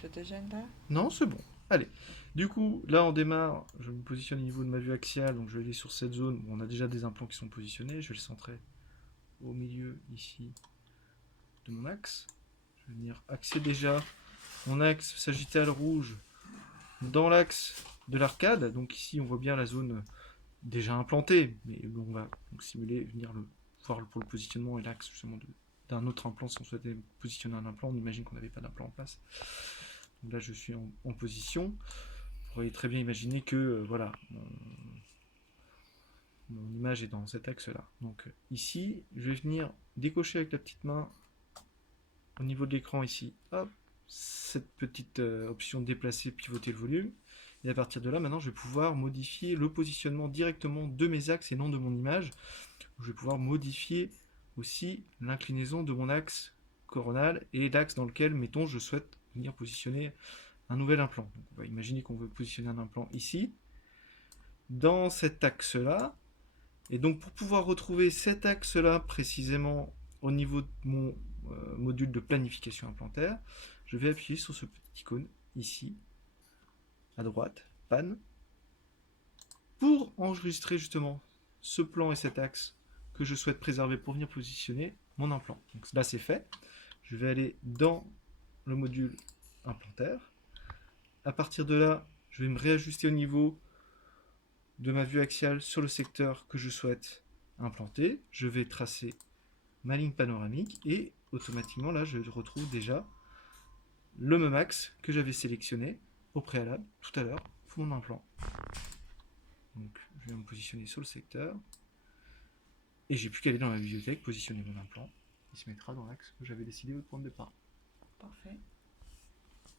Ça te gêne là? Non, c'est bon. Allez. Du coup, là, on démarre. Je me positionne au niveau de ma vue axiale. Donc, je vais aller sur cette zone où on a déjà des implants qui sont positionnés. Je vais le centrer au milieu, ici, de mon axe. Je vais venir axer déjà mon axe sagittal rouge dans l'axe de l'arcade. Donc, ici, on voit bien la zone déjà implantée. Mais on va donc simuler, venir voir pour le positionnement et l'axe, justement, d'un autre implant. Si on souhaitait positionner un implant, on imagine qu'on n'avait pas d'implant en place. Donc là, je suis en position. Vous pourriez très bien imaginer que voilà, mon image est dans cet axe-là. Donc ici, je vais venir décocher avec la petite main au niveau de l'écran ici, hop, cette petite option déplacer, pivoter le volume. Et à partir de là, maintenant, je vais pouvoir modifier le positionnement directement de mes axes et non de mon image. Je vais pouvoir modifier aussi l'inclinaison de mon axe coronal et l'axe dans lequel, mettons, je souhaite venir positionner un nouvel implant. Donc, on va imaginer qu'on veut positionner un implant ici, dans cet axe-là. Et donc pour pouvoir retrouver cet axe-là précisément au niveau de mon module de planification implantaire, je vais appuyer sur ce petit icône ici, à droite, pan, pour enregistrer justement ce plan et cet axe que je souhaite préserver pour venir positionner mon implant. Donc là c'est fait. Je vais aller dans le module implantaire. À partir de là, je vais me réajuster au niveau de ma vue axiale sur le secteur que je souhaite implanter. Je vais tracer ma ligne panoramique et automatiquement là je retrouve déjà le même axe que j'avais sélectionné au préalable tout à l'heure pour mon implant. Donc je vais me positionner sur le secteur et j'ai plus qu'à aller dans la bibliothèque, positionner mon implant, il se mettra dans l'axe que j'avais décidé au point de départ. Parfait.